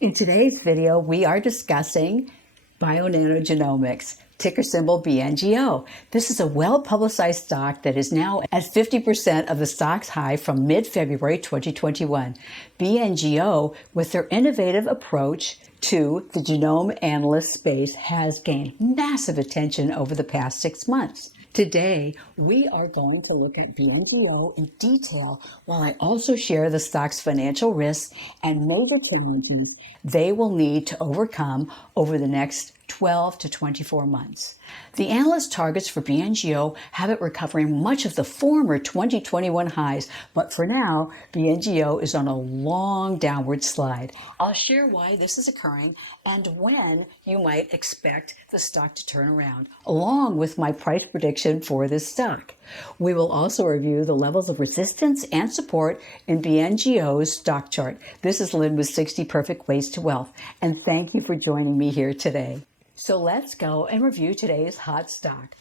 In today's video, we are discussing BioNano Genomics, ticker symbol BNGO. This is a well-publicized stock that is now at 50% of the stock's high from mid-February 2021. BNGO, with their innovative approach to the genome analyst space, has gained massive attention over the past 6 months. Today, we are going to look at BNGO in detail while I also share the stock's financial risks and major challenges they will need to overcome over the next 12 to 24 months. The analyst targets for BNGO have it recovering much of the former 2021 highs, but for now, BNGO is on a long downward slide. I'll share why this is occurring and when you might expect the stock to turn around, along with my price prediction for this stock. We will also review the levels of resistance and support in BNGO's stock chart. This is Lynn with 60 Perfect Ways to Wealth, and thank you for joining me here today. So let's go and review today's hot stock.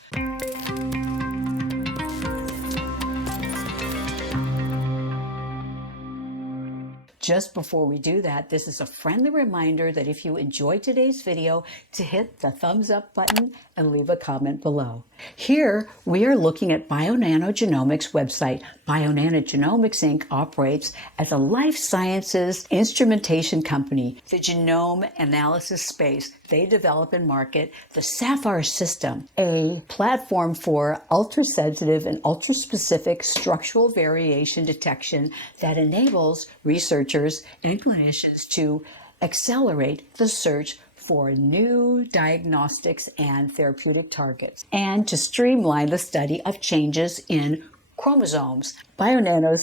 Just before we do that, this is a friendly reminder that if you enjoyed today's video, to hit the thumbs up button and leave a comment below. Here, we are looking at BioNano Genomics website. BioNano Genomics Inc. operates as a life sciences instrumentation company. The genome analysis space, they develop and market the Saphyr system, a platform for ultra-sensitive and ultra-specific structural variation detection that enables researchers and clinicians to accelerate the search for new diagnostics and therapeutic targets, and to streamline the study of changes in chromosomes. BioNano's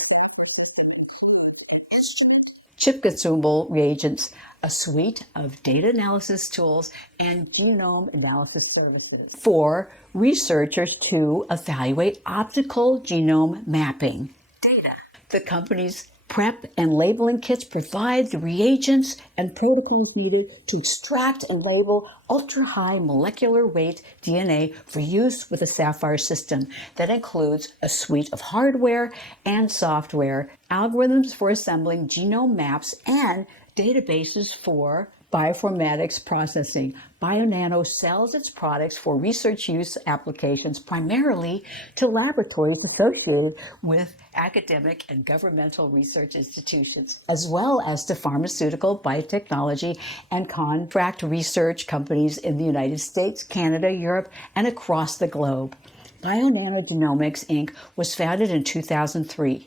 chip consumable reagents, a suite of data analysis tools and genome analysis services for researchers to evaluate optical genome mapping data. The company's prep and labeling kits provide the reagents and protocols needed to extract and label ultra-high molecular weight DNA for use with the Saphyr system. That includes a suite of hardware and software, algorithms for assembling genome maps, and databases for bioinformatics processing. BioNano sells its products for research use applications primarily to laboratories associated with academic and governmental research institutions, as well as to pharmaceutical, biotechnology, and contract research companies in the United States, Canada, Europe, and across the globe. BioNano Genomics, Inc. was founded in 2003.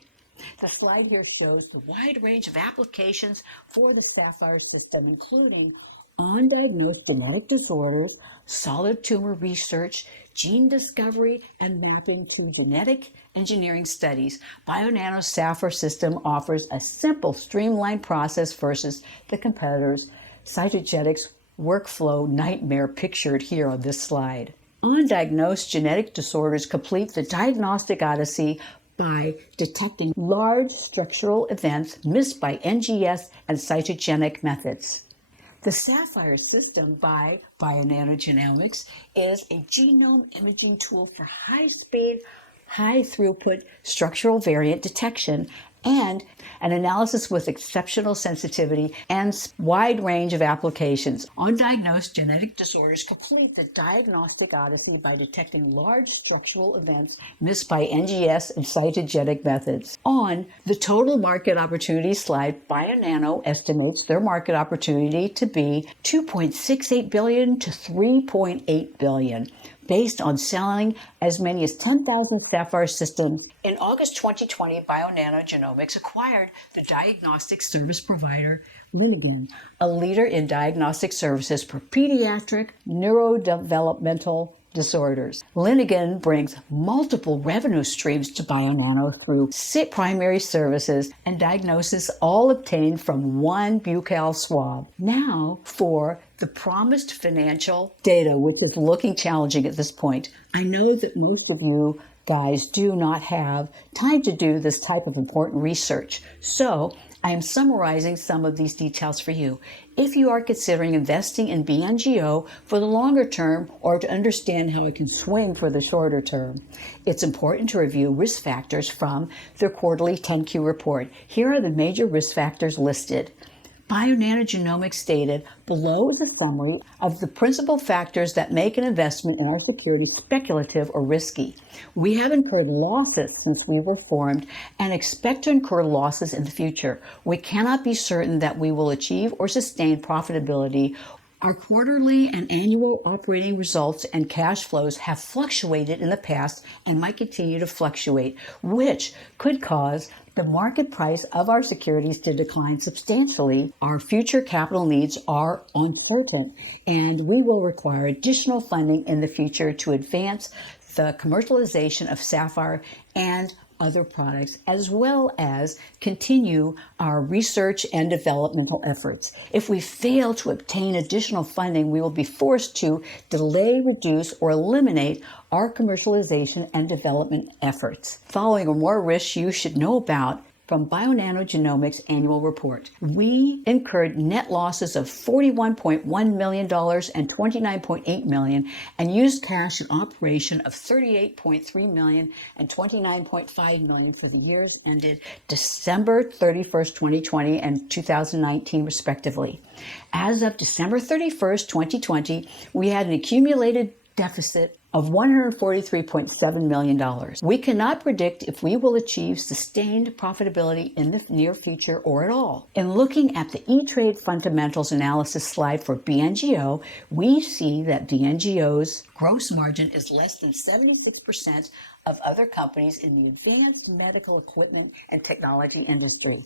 The slide here shows the wide range of applications for the Saphyr system, including undiagnosed genetic disorders, solid tumor research, gene discovery, and mapping to genetic engineering studies. BioNano's Saphyr system offers a simple, streamlined process versus the competitors' Cytogenics workflow nightmare pictured here on this slide. Undiagnosed genetic disorders complete the diagnostic odyssey by detecting large structural events missed by NGS and cytogenic methods. The Saphyr system by BioNano Genomics is a genome imaging tool for high-speed, high-throughput structural variant detection and an analysis with exceptional sensitivity and wide range of applications. Undiagnosed genetic disorders complete the diagnostic odyssey by detecting large structural events missed by NGS and cytogenic methods. On the total market opportunity slide, BioNano estimates their market opportunity to be $2.68 billion to $3.8 billion. Based on selling as many as 10,000 Saphyr systems. In August 2020, BioNano Genomics acquired the diagnostic service provider Lineagen, a leader in diagnostic services for pediatric neurodevelopmental disorders. Lineagen brings multiple revenue streams to BioNano through 6 primary services and diagnosis, all obtained from one buccal swab. Now for the promised financial data, which is looking challenging at this point. I know that most of you guys do not have time to do this type of important research, so I am summarizing some of these details for you. If you are considering investing in BNGO for the longer term or to understand how it can swing for the shorter term, it's important to review risk factors from their quarterly 10Q report. Here are the major risk factors listed. BioNano Genomics stated, below is a summary of the principal factors that make an investment in our security speculative or risky. We have incurred losses since we were formed and expect to incur losses in the future. We cannot be certain that we will achieve or sustain profitability. Our quarterly and annual operating results and cash flows have fluctuated in the past and might continue to fluctuate, which could cause the market price of our securities to decline substantially. Our future capital needs are uncertain, and we will require additional funding in the future to advance the commercialization of Saphyr and other products, as well as continue our research and developmental efforts. If we fail to obtain additional funding, we will be forced to delay, reduce, or eliminate our commercialization and development efforts. Following are more risks you should know about from BioNano Genomics annual report. We incurred net losses of $41.1 million and $29.8 million and used cash in operation of $38.3 million and $29.5 million for the years ended December 31st, 2020 and 2019 respectively. As of December 31st, 2020, we had an accumulated deficit of $143.7 million. We cannot predict if we will achieve sustained profitability in the near future or at all. In looking at the Etrade fundamentals analysis slide for BNGO, we see that BNGO's gross margin is less than 76% of other companies in the advanced medical equipment and technology industry.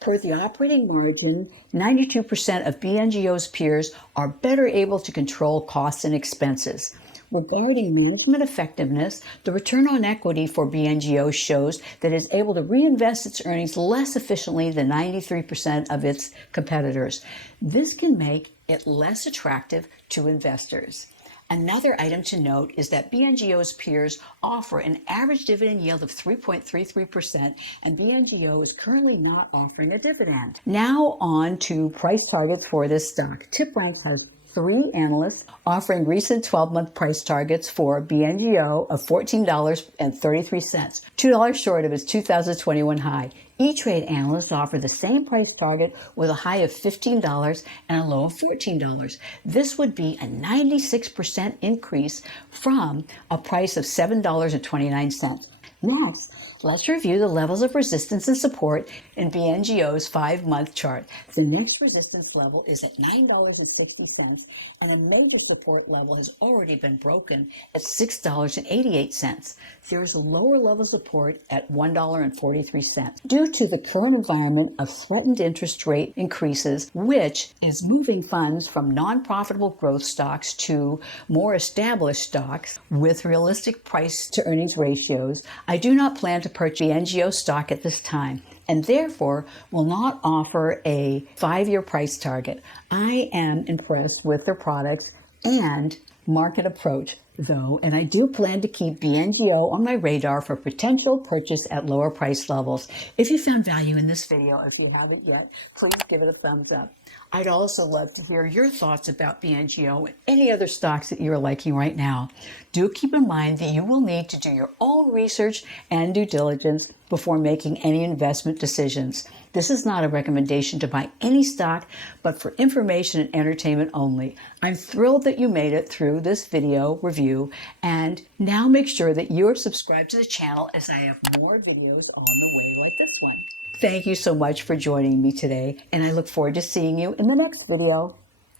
Per the operating margin, 92% of BNGO's peers are better able to control costs and expenses. Regarding management effectiveness, the return on equity for BNGO shows that it is able to reinvest its earnings less efficiently than 93% of its competitors. This can make it less attractive to investors. Another item to note is that BNGO's peers offer an average dividend yield of 3.33%, and BNGO is currently not offering a dividend. Now on to price targets for this stock. TipRanks has 3 analysts offering recent 12-month price targets for BNGO of $14.33, $2 short of its 2021 high. Etrade analysts offer the same price target with a high of $15 and a low of $14. This would be a 96% increase from a price of $7.29. Next, let's review the levels of resistance and support in BNGO's 5-month chart. The next resistance level is at $9.60, and a major support level has already been broken at $6.88. There is a lower level support at $1.43. Due to the current environment of threatened interest rate increases, which is moving funds from non-profitable growth stocks to more established stocks with realistic price to earnings ratios, I do not plan to purchase BNGO stock at this time, and therefore will not offer a 5-year price target. I am impressed with their products and market approach, though, and I do plan to keep BNGO on my radar for potential purchase at lower price levels. If you found value in this video, if you haven't yet, please give it a thumbs up. I'd also love to hear your thoughts about BNGO and any other stocks that you're liking right now. Do keep in mind that you will need to do your own research and due diligence before making any investment decisions. This is not a recommendation to buy any stock, but for information and entertainment only. I'm thrilled that you made it through this video review, and now make sure that you're subscribed to the channel as I have more videos on the way like this one. Thank you so much for joining me today, and I look forward to seeing you in the next video.